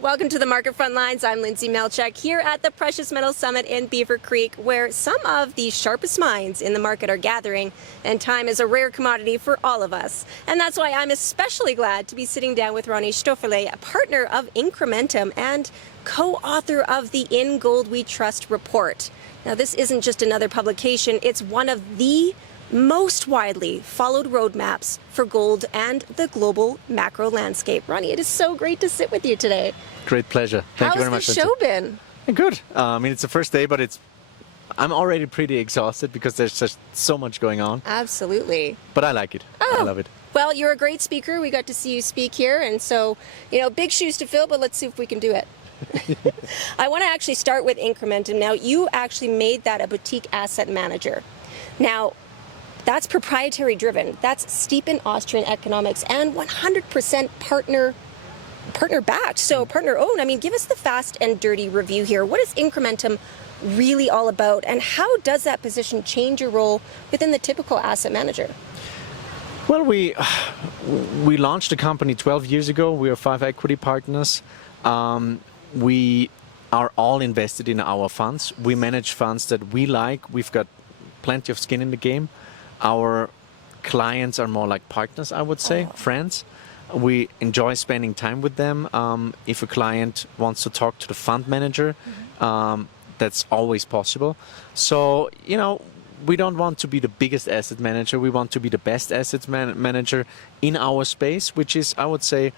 Welcome to the Market Front Lines. I'm Lyndsay Malchuk here at the Precious Metals Summit in Beaver Creek, where some of the sharpest minds in the market are gathering, and time is a rare commodity for all of us. And that's why I'm especially glad to be sitting down with Ronald Stoeferle, a partner of Incrementum and co-author of the In Gold We Trust report. Now, this isn't just another publication, it's one of the most widely followed roadmaps for gold and the global macro landscape. Ronnie, it is so great to sit with you today. Great pleasure. Thank you very much. How's the show been? Good. I mean, it's the first day, but I'm already pretty exhausted because there's just so much going on. Absolutely. But I like it. Oh. I love it. Well, you're a great speaker. We got to see you speak here, and so, big shoes to fill, but let's see if we can do it. I want to actually start with Incrementum. Now, you actually made that a boutique asset manager. Now, that's proprietary driven. That's steep in Austrian economics and 100% partner backed. So partner owned. I mean, give us the fast and dirty review here. What is Incrementum really all about, and how does that position change your role within the typical asset manager? Well, we launched the company 12 years ago. We are 5 equity partners. We are all invested in our funds. We manage funds that we like. We've got plenty of skin in the game. Our clients are more like partners, I would say, friends. We enjoy spending time with them. If a client wants to talk to the fund manager, that's always possible. So, we don't want to be the biggest asset manager. We want to be the best asset manager in our space, which is, I would say,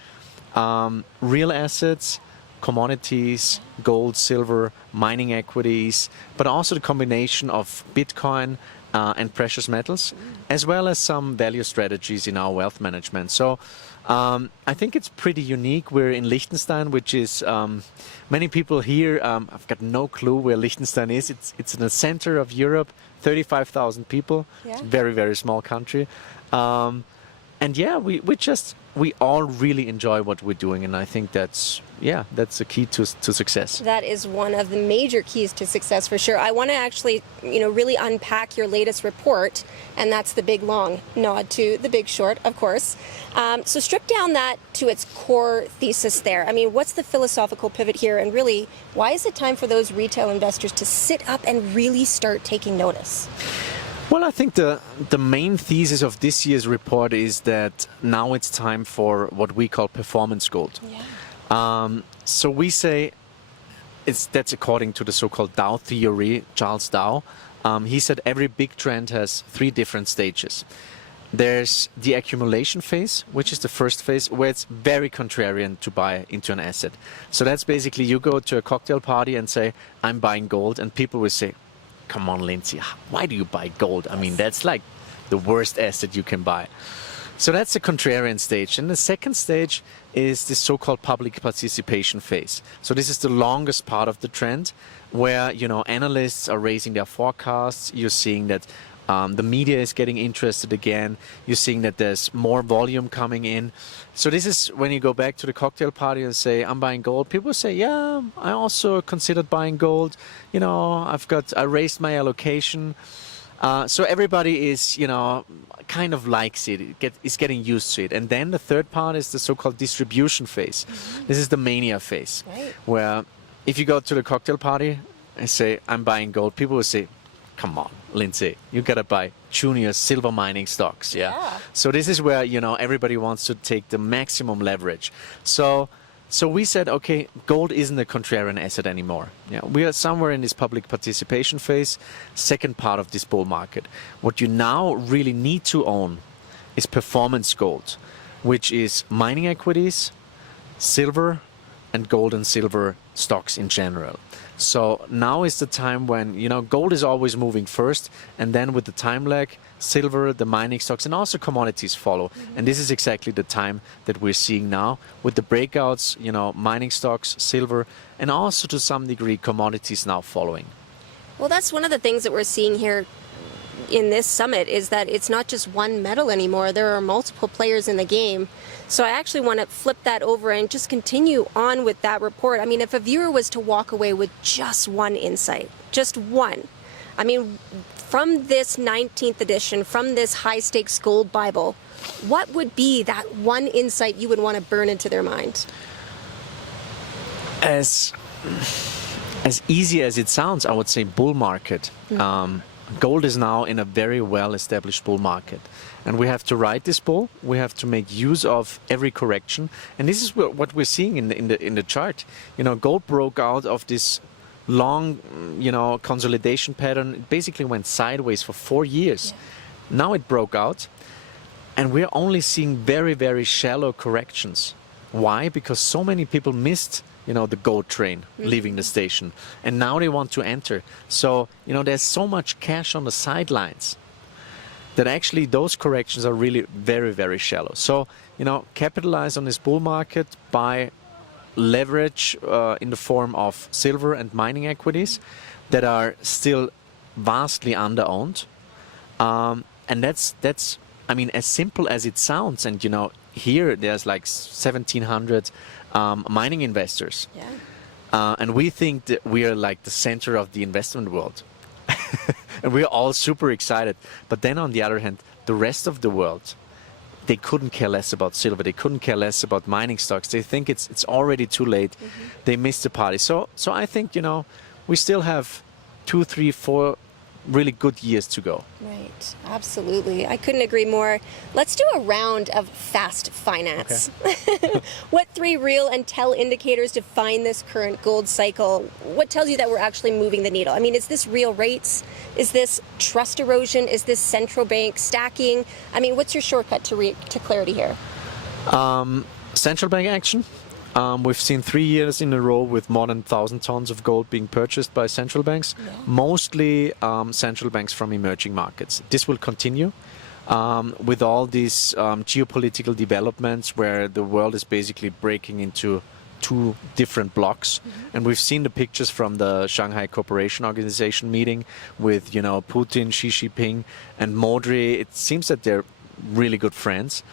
real assets, commodities, gold, silver, mining equities, but also the combination of Bitcoin and precious metals, as well as some value strategies in our wealth management. So I think it's pretty unique. We're in Liechtenstein, which is, many people here, I've got no clue where Liechtenstein is. It's in the center of Europe, 35,000 people. Yeah. It's a very, very small country. And yeah, we all really enjoy what we're doing, and I think that's the key to success. That is one of the major keys to success for sure. I want to actually, really unpack your latest report, and that's the big long nod to The Big Short, of course. So strip down that to its core thesis there. I mean, what's the philosophical pivot here, and really, why is it time for those retail investors to sit up and really start taking notice? Well, I think the main thesis of this year's report is that now it's time for what we call performance gold. Yeah. So we say that's according to the so-called Dow theory, Charles Dow. He said every big trend has 3 different stages. There's the accumulation phase, which is the first phase, where it's very contrarian to buy into an asset. So that's basically you go to a cocktail party and say, I'm buying gold, and people will say, come on, Lyndsay, why do you buy gold? I mean, that's like the worst asset you can buy. So that's the contrarian stage. And the second stage is the so-called public participation phase. So this is the longest part of the trend where, analysts are raising their forecasts. You're seeing that the media is getting interested again. You're seeing that there's more volume coming in. So this is when you go back to the cocktail party and say, I'm buying gold. People say, yeah, I also considered buying gold. I raised my allocation. So everybody is, kind of likes it, is getting used to it. And then the third part is the so-called distribution phase. Mm-hmm. This is the mania phase, right, where if you go to the cocktail party and say, I'm buying gold, people will say, come on, Lyndsay, you gotta buy junior silver mining stocks. Yeah. So this is where, everybody wants to take the maximum leverage. So we said, okay, gold isn't a contrarian asset anymore. Yeah, we are somewhere in this public participation phase, second part of this bull market. What you now really need to own is performance gold, which is mining equities, silver, and gold and silver stocks in general. So now is the time when, gold is always moving first, and then with the time lag, silver, the mining stocks, and also commodities follow. Mm-hmm. And this is exactly the time that we're seeing now with the breakouts, mining stocks, silver, and also to some degree commodities now following. Well, that's one of the things that we're seeing here in this summit is that it's not just one metal anymore. There are multiple players in the game. So I actually want to flip that over and just continue on with that report. I mean, if a viewer was to walk away with just one insight, just one, I mean, from this 19th edition, from this high-stakes gold Bible, what would be that one insight you would want to burn into their mind? As easy as it sounds, I would say bull market. Gold is now in a very well-established bull market, and we have to ride this bull. We have to make use of every correction, and this is what we're seeing in the chart. You know, gold broke out of this long, consolidation pattern. It basically went sideways for 4 years. Yeah. Now it broke out, and we're only seeing very, very shallow corrections. Why? Because so many people missed the gold train leaving the station, and now they want to enter. So, there's so much cash on the sidelines that actually those corrections are really very, very shallow. So, capitalize on this bull market by leverage in the form of silver and mining equities that are still vastly underowned. And that's as simple as it sounds. And, here there's like 1,700 mining investors. Yeah. And we think that we are like the center of the investment world. And we're all super excited. But then on the other hand, the rest of the world, they couldn't care less about silver. They couldn't care less about mining stocks. They think it's already too late. They missed the party. So I think, we still have 2, 3, 4 really good years to go. Right, absolutely. I couldn't agree more. Let's do a round of fast finance. Okay. What 3 real and tell indicators define this current gold cycle? What tells you that we're actually moving the needle? I mean, is this real rates? Is this trust erosion? Is this central bank stacking? I mean, what's your shortcut to clarity here? Central bank action. We've seen 3 years in a row with more than 1,000 tons of gold being purchased by central banks, mostly central banks from emerging markets. This will continue with all these geopolitical developments where the world is basically breaking into 2 different blocks. And we've seen the pictures from the Shanghai Cooperation Organization meeting with, Putin, Xi Jinping, and Modi. It seems that they're really good friends.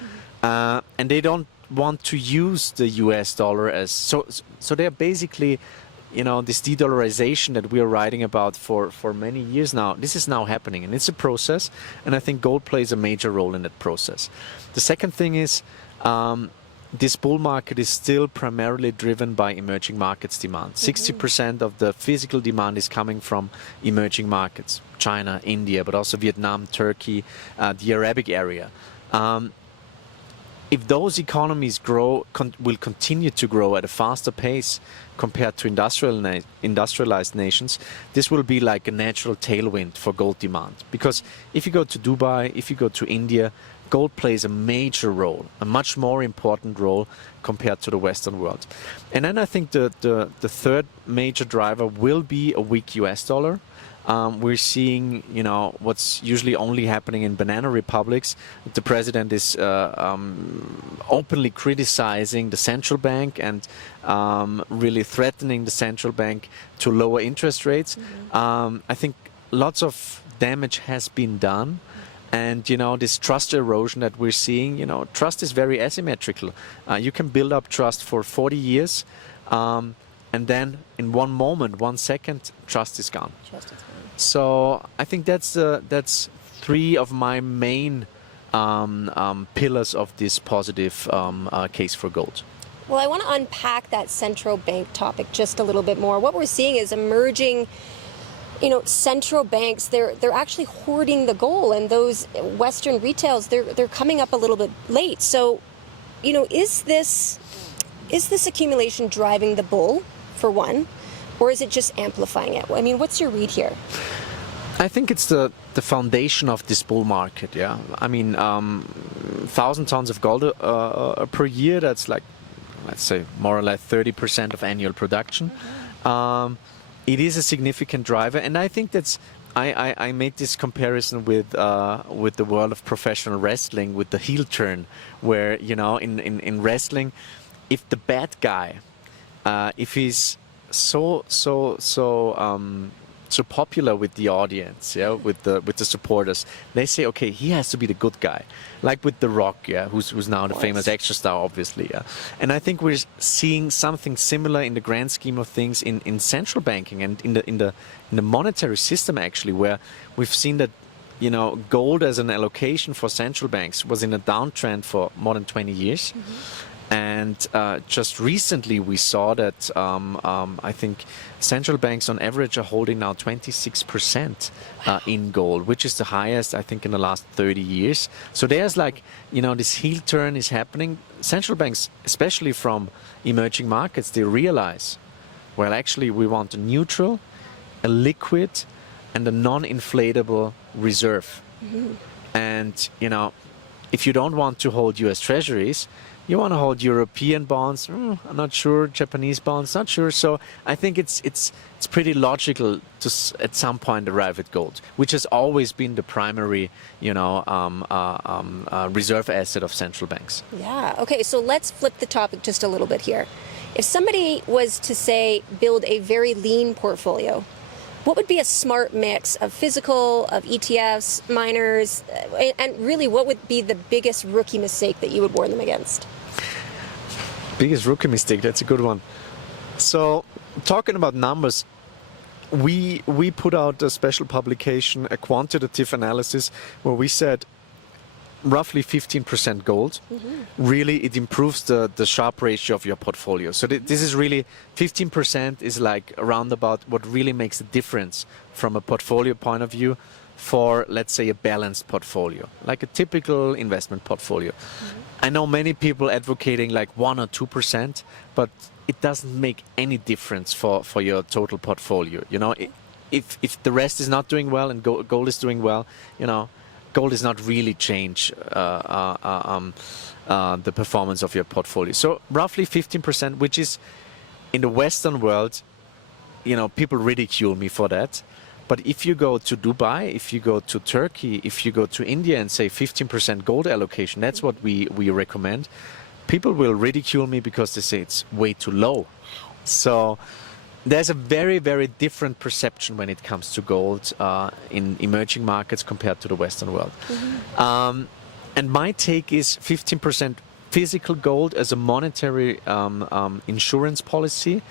And they don't want to use the US dollar as so they're basically this de-dollarization that we are writing about for many years now. This is now happening, and it's a process, and I think gold plays a major role in that process. The second thing is this bull market is still primarily driven by emerging markets demand. 60% of the physical demand is coming from emerging markets, China, India, but also Vietnam, Turkey, the Arabic area. If those economies will continue to grow at a faster pace compared to industrialized nations, this will be like a natural tailwind for gold demand. Because if you go to Dubai, if you go to India, gold plays a major role, a much more important role compared to the Western world. And then I think the third major driver will be a weak US dollar. We're seeing, what's usually only happening in banana republics. The president is openly criticizing the central bank and really threatening the central bank to lower interest rates. I think lots of damage has been done. And, this trust erosion that we're seeing, trust is very asymmetrical. You can build up trust for 40 years. And then in one moment, 1 second, trust is gone. So I think that's 3 of my main pillars of this positive case for gold. Well, I want to unpack that central bank topic just a little bit more. What we're seeing is emerging, central banks. They're actually hoarding the gold, and those Western retails they're coming up a little bit late. So, is this accumulation driving the bull, for one, or is it just amplifying it? I mean, what's your read here? I think it's the foundation of this bull market, yeah. I mean, 1,000 tons of gold per year, that's like, let's say, more or less 30% of annual production. It is a significant driver, and I think that's, I made this comparison with the world of professional wrestling, with the heel turn, where, in wrestling, if the bad guy, if he's so popular with the audience, yeah, with the supporters, they say, okay, he has to be the good guy, like with The Rock, yeah, who's now the famous action star, obviously, yeah. And I think we're seeing something similar in the grand scheme of things in central banking and in the monetary system, actually, where we've seen that, gold as an allocation for central banks was in a downtrend for more than 20 years. And just recently we saw that I think central banks on average are holding now 26% in gold, which is the highest I think in the last 30 years. So there's like, this heel turn is happening. Central banks, especially from emerging markets, they realize, well, actually we want a neutral, a liquid, and a non-inflatable reserve. Mm-hmm. And, if you don't want to hold US treasuries, you want to hold European bonds. I'm not sure. Japanese bonds, not sure. So I think it's pretty logical to at some point arrive at gold, which has always been the primary, reserve asset of central banks. Yeah. Okay. So let's flip the topic just a little bit here. If somebody was to say build a very lean portfolio, what would be a smart mix of physical, of ETFs, miners, and really what would be the biggest rookie mistake that you would warn them against? Biggest rookie mistake, that's a good one. So talking about numbers, we put out a special publication, a quantitative analysis, where we said roughly 15% gold. Mm-hmm. Really, it improves the Sharpe ratio of your portfolio. So this is really, 15% is like around about what really makes a difference from a portfolio point of view for, let's say, a balanced portfolio, like a typical investment portfolio. Mm-hmm. I know many people advocating like 1 or 2%, but it doesn't make any difference for your total portfolio. If the rest is not doing well and gold is doing well, gold is not really change the performance of your portfolio. So roughly 15%, which is in the Western world, people ridicule me for that. But if you go to Dubai, if you go to Turkey, if you go to India and say 15% gold allocation, that's what we recommend. People will ridicule me because they say it's way too low. So there's a very, very different perception when it comes to gold in emerging markets compared to the Western world. Mm-hmm. And my take is 15% physical gold as a monetary insurance policy.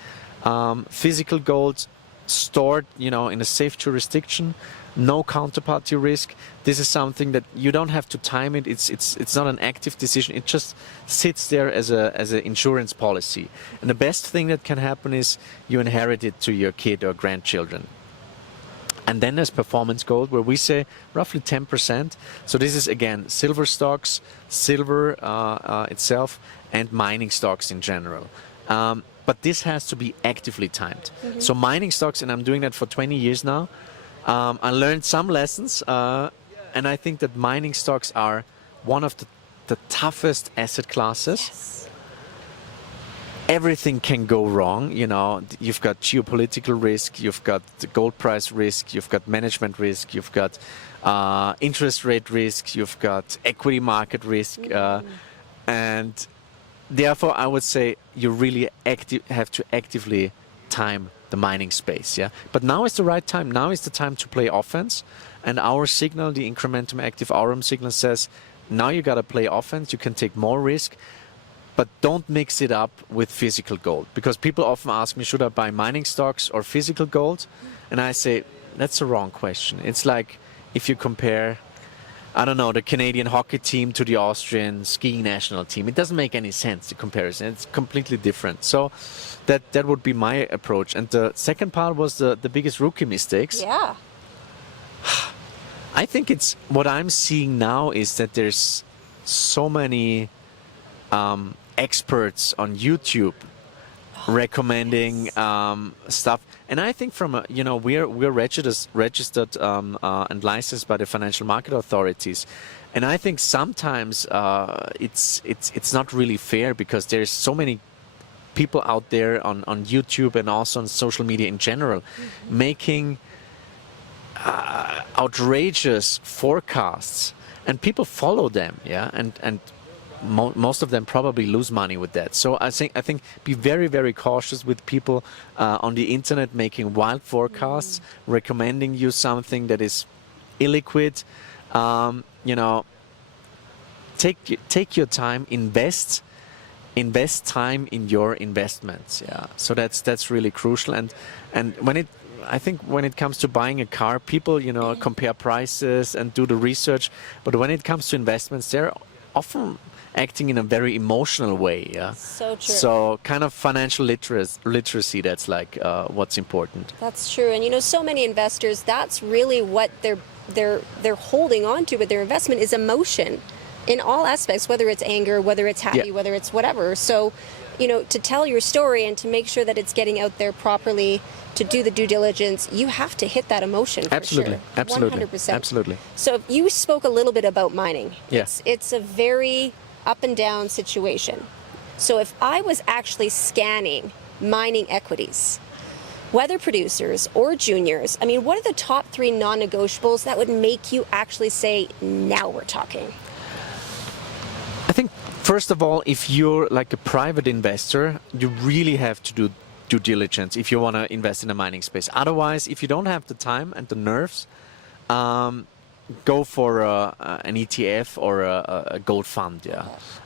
Physical gold stored, in a safe jurisdiction, no counterparty risk. This is something that you don't have to time it. It's not an active decision. It just sits there as an insurance policy. And the best thing that can happen is you inherit it to your kid or grandchildren. And then there's performance gold, where we say roughly 10%. So this is, again, silver stocks, silver itself, and mining stocks in general. But this has to be actively timed. Mm-hmm. So mining stocks, and I'm doing that for 20 years now, I learned some lessons, and I think that mining stocks are one of the toughest asset classes. Yes. Everything can go wrong. You've got geopolitical risk, you've got the gold price risk, you've got management risk, you've got interest rate risk, you've got equity market risk, and therefore I would say you really have to actively time the mining space. But now is the right time. Now is the time to play offense, and our signal, the Incrementum Active Aurum signal, says now you got to play offense. You can take more risk, but don't mix it up with physical gold, because people often ask me, should I buy mining stocks or physical gold? And I say that's a wrong question. It's like if you compare, I don't know, the Canadian hockey team to the Austrian skiing national team. It doesn't make any sense, the comparison. It's completely different. So that would be my approach. And the second part was the biggest rookie mistakes. Yeah. I think it's what I'm seeing now is that there's so many experts on YouTube recommending stuff. And I think from we're registered and licensed by the financial market authorities, and I think sometimes it's not really fair, because there's so many people out there on YouTube and also on social media in general, mm-hmm. making outrageous forecasts, and people follow them, and most of them probably lose money with that. So I think be very, very cautious with people on the internet making wild forecasts, recommending you something that is illiquid. Take your time, invest time in your investments. So that's really crucial. And I think when it comes to buying a car, people compare prices and do the research, but when it comes to investments, they're often acting in a very emotional way. Yeah. So true. So kind of financial literacy. That's like what's important. That's true. And you know, so many investors, that's really what they're holding on to with their investment is emotion in all aspects, whether it's anger, whether it's happy, whether it's whatever. So, you know, to tell your story and to make sure that it's getting out there properly, to do the due diligence, you have to hit that emotion for Absolutely. sure. Absolutely. 100%. Absolutely. So you spoke a little bit about mining. Yeah. It's a very up and down situation. So if I was actually scanning mining equities, whether producers or juniors, I mean, what are the top 3 non-negotiables that would make you actually say, now we're talking? I think, first of all, if you're like a private investor, you really have to do due diligence if you want to invest in the mining space. Otherwise, if you don't have the time and the nerves, go for an ETF or a gold fund,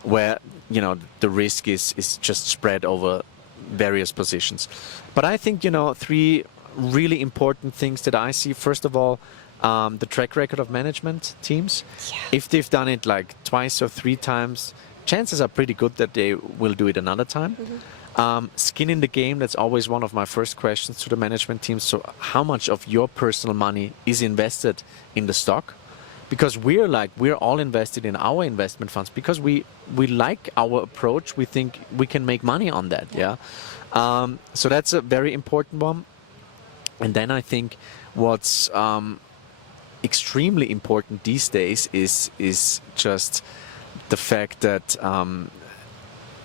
where, you know, the risk is just spread over various positions. But I think, you know, 3 really important things that I see. First of all, the track record of management teams. Yeah. If they've done it like twice or 3 times, chances are pretty good that they will do it another time. Skin in the game, that's always one of my first questions to the management team. So how much of your personal money is invested in the stock? Because we're all invested in our investment funds because we like our approach. We think we can make money on that. Yeah. So that's a very important one. And then I think what's extremely important these days is just the fact that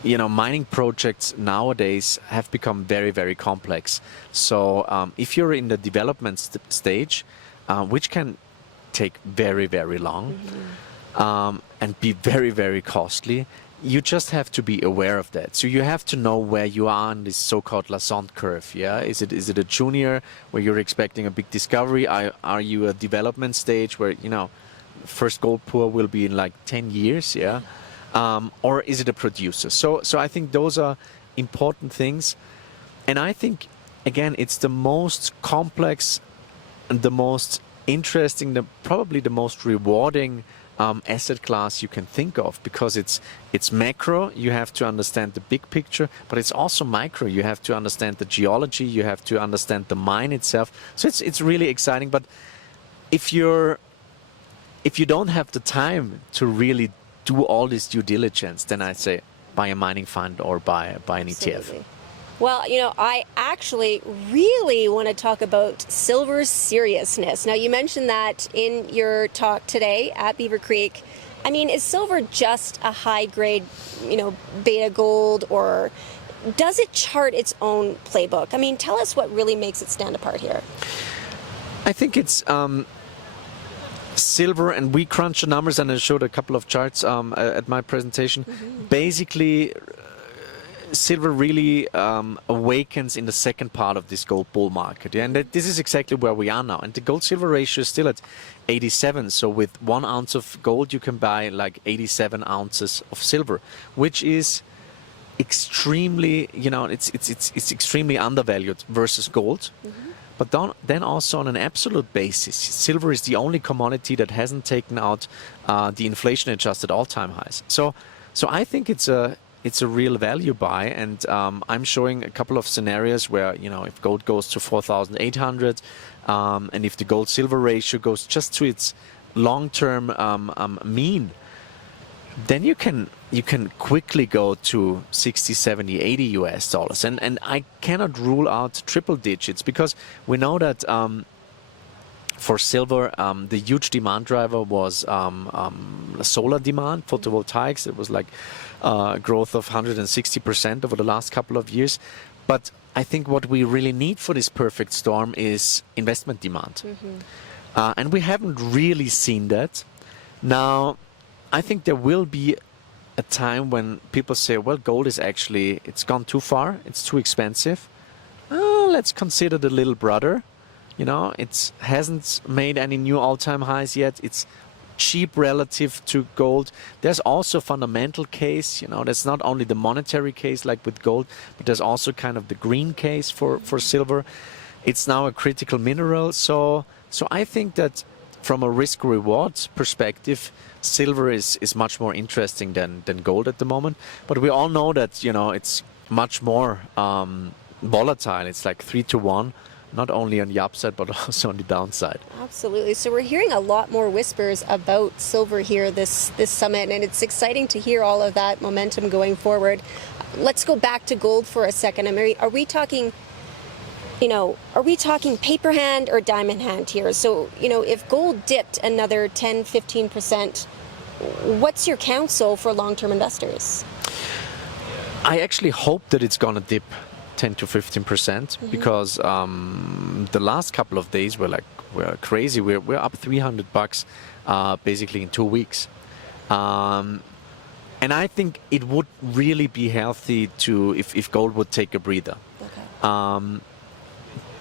you know, mining projects nowadays have become very, very complex. So if you're in the development stage, which can take very, very long and be very, very costly, you just have to be aware of that. So you have to know where you are on this so-called Lassonde curve. Yeah, is it a junior where you're expecting a big discovery? Are you a development stage where, you know, first gold pour will be in like 10 years? Yeah. Or is it a producer? So I think those are important things. And I think, again, it's the most complex and the most interesting, probably the most rewarding asset class you can think of, because it's macro. You have to understand the big picture, but it's also micro. You have to understand the geology. You have to understand the mine itself. So it's really exciting. But if you don't have the time to really do all this due diligence, then I'd say buy a mining fund or buy an ETF. Well, you know, I actually really want to talk about silver's seriousness. Now, you mentioned that in your talk today at Beaver Creek. I mean, is silver just a high-grade, you know, beta gold, or does it chart its own playbook? I mean, tell us what really makes it stand apart here. I think it's silver, and we crunched the numbers, and I showed a couple of charts at my presentation. Basically, silver really awakens in the second part of this gold bull market. Yeah? And this is exactly where we are now. And the gold-silver ratio is still at 87. So with 1 ounce of gold, you can buy like 87 ounces of silver, which is extremely, you know, it's extremely undervalued versus gold. But then also on an absolute basis, silver is the only commodity that hasn't taken out the inflation-adjusted all-time highs. So I think it's a real value buy, and I'm showing a couple of scenarios where, you know, if gold goes to 4,800, and if the gold-silver ratio goes just to its long-term mean, then you can quickly go to 60, 70, 80 US dollars. And I cannot rule out triple digits, because we know that for silver, the huge demand driver was solar demand, photovoltaics. It was like growth of 160% over the last couple of years. But I think what we really need for this perfect storm is investment demand. And we haven't really seen that. Now, I think there will be a time when people say, well, gold is actually, it's gone too far, it's too expensive. Let's consider the little brother. You know, it hasn't made any new all-time highs yet. It's cheap relative to gold. There's also a fundamental case, you know, that's not only the monetary case like with gold, but there's also kind of the green case for silver. It's now a critical mineral. So I think that from a risk-reward perspective, silver is much more interesting than gold at the moment. But we all know that, you know, it's much more volatile. It's like 3-to-1, not only on the upside, but also on the downside. Absolutely. So we're hearing a lot more whispers about silver here this summit, and it's exciting to hear all of that momentum going forward. Let's go back to gold for a second. I mean, are we talking, you know, are we talking paper hand or diamond hand here? So, you know, if gold dipped another 10, 15%, what's your counsel for long-term investors? I actually hope that it's going to dip 10 to 15% because the last couple of days were crazy. We're up $300 basically in 2 weeks. And I think it would really be healthy to if gold would take a breather. Okay.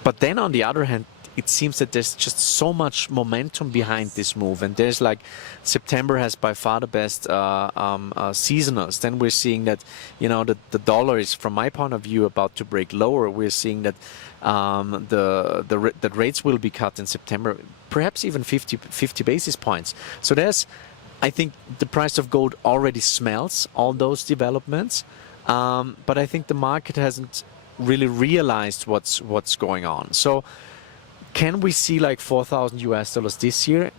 But then on the other hand, it seems that there's just so much momentum behind this move, and there's like September has by far the best seasonals. Then we're seeing that, you know, the dollar is, from my point of view, about to break lower. We're seeing that the rates will be cut in September, perhaps even 50 basis points. So there's, I think the price of gold already smells all those developments, but I think the market hasn't really realized what's going on. So can we see like $4,000 this year?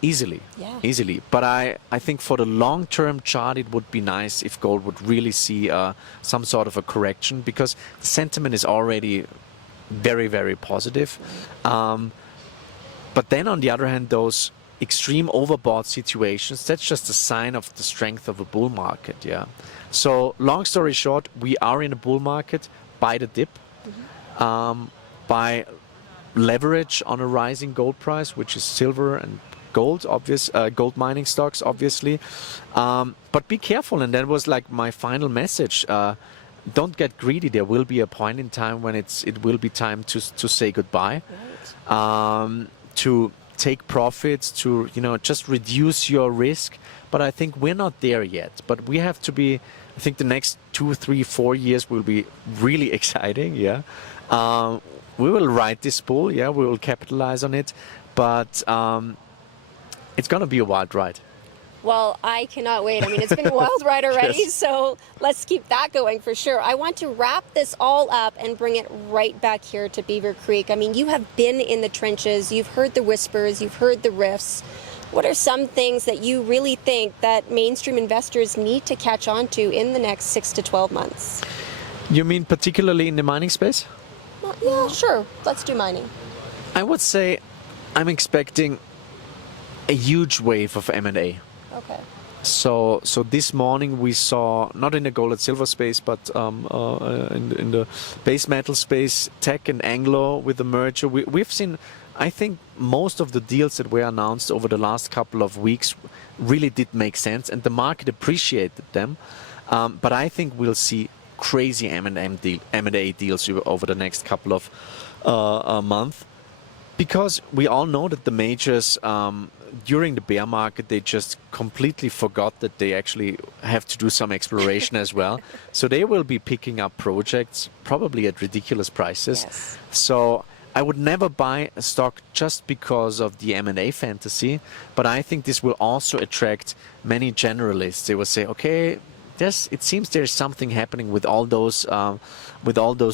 Easily, easily. But I think for the long-term chart, it would be nice if gold would really see some sort of a correction, because the sentiment is already very, very positive. But then on the other hand, those extreme overbought situations, that's just a sign of the strength of a bull market. Yeah. So long story short, we are in a bull market. Buy the dip, buy leverage on a rising gold price, which is silver and gold, gold mining stocks, obviously. But be careful, and that was like my final message. Don't get greedy. There will be a point in time when it will be time to say goodbye, to take profits, to, you know, just reduce your risk. But I think we're not there yet. But we have to be. I think the next 2, 3, 4 years will be really exciting. Yeah. We will ride this bull, yeah, we will capitalize on it, but it's going to be a wild ride. Well, I cannot wait. I mean, it's been a wild ride already, Yes. so let's keep that going for sure. I want to wrap this all up and bring it right back here to Beaver Creek. I mean, you have been in the trenches, you've heard the whispers, you've heard the riffs. What are some things that you really think that mainstream investors need to catch on to in the next 6 to 12 months? You mean particularly in the mining space? Yeah, sure. Let's do mining. I would say I'm expecting a huge wave of M&A. Okay. So this morning we saw, not in the gold and silver space, but in the base metal space, Teck and Anglo with the merger. We've seen, I think, most of the deals that were announced over the last couple of weeks really did make sense, and the market appreciated them. But I think we'll see crazy M&A deals over the next couple of months, because we all know that the majors during the bear market, they just completely forgot that they actually have to do some exploration as well. So they will be picking up projects probably at ridiculous prices. Yes. So I would never buy a stock just because of the M&A fantasy, but I think this will also attract many generalists. They will say, okay, it seems there's something happening with all those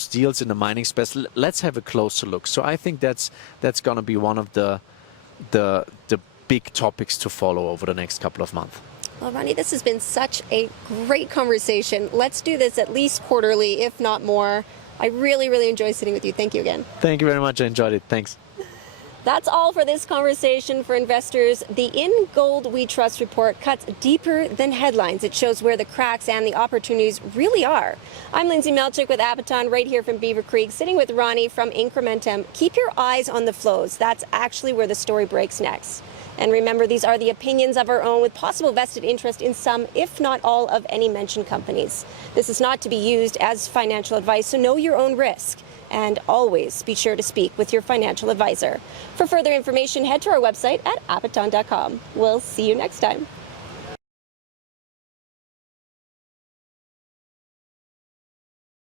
deals in the mining space. Let's have a closer look. So I think that's going to be one of the big topics to follow over the next couple of months. Well, Ronnie, this has been such a great conversation. Let's do this at least quarterly, if not more. I really, really enjoy sitting with you. Thank you again. Thank you very much. I enjoyed it. Thanks. That's all for this conversation for investors. The In Gold We Trust report cuts deeper than headlines. It shows where the cracks and the opportunities really are. I'm Lyndsay Malchuk with Abaton right here from Beaver Creek, sitting with Ronnie from Incrementum. Keep your eyes on the flows. That's actually where the story breaks next. And remember, these are the opinions of our own with possible vested interest in some, if not all, of any mentioned companies. This is not to be used as financial advice, so know your own risk. And always be sure to speak with your financial advisor. For further information, head to our website at abaton.com. We'll see you next time.